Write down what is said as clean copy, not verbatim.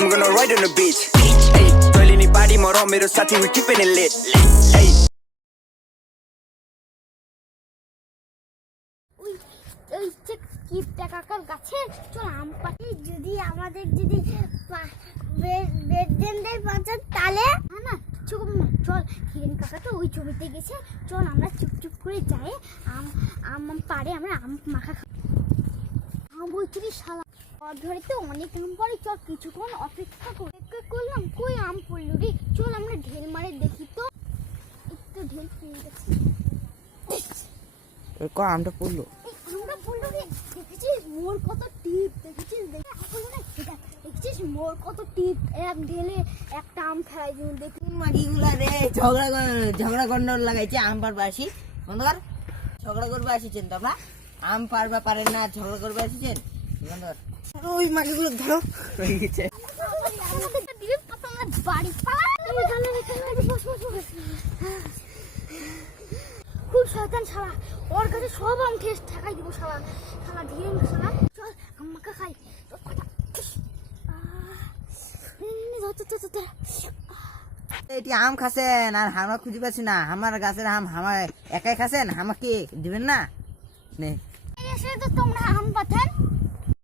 I'm gonna ride on the beach. Hey, toilet ni party moro mero sathi we keeping it lit. Hey. ওই যে কিপটা কাকার গাছে চল আম পাড়ি যদি আমাদের যদি বেডেন্ডের বাজার তালে না চুপ না চল হিরেন কাকা তো ওই জমিতে গেছে চল আমরা চুপচুপ করে যাই আম পাড়ে আমরা আম মাখা খাবো আম বইছিলি শালা ধরে তো অনেক আম পরে চল কিছুক্ষণ অপেক্ষা করলাম কই আম পড়লো রে চল আমরা ঢেল মারে দেখি তো একটু ঢেল পেয়ে গেছি আমটা পড়লো আমরা বললো রে দেখেছিস মোর কত টিপ দেখেছিস দেখেছিস মোর কত টিপ এক ঢেলে একটা আম খাই দিন দেখি মাগিগুলা রে ঝগড়া গন্ডল লাগাইছে আম পারবা আসি বন্ধর ঝগড়া করবে আসিছেন তো আমরা আম পারবা পারেন না ঝগড়া করবে আসিছেন বন্ধর ওই মাগিগুলো ধরো হয়ে গেছে বাড়ি খুব শয়তান শালা ওর কাছে সব আম খেয়ে ঠেকাই দিব শালা শালা ধীরে না শালা চল আম্মাকে খাই এটি আম খাসেন আর আমরা খুঁজে পাচ্ছি না আমার গাছের আম আমার একাই খাসেন আমাকে দিবেন না নে এসে তো তোমরা আম পাঠান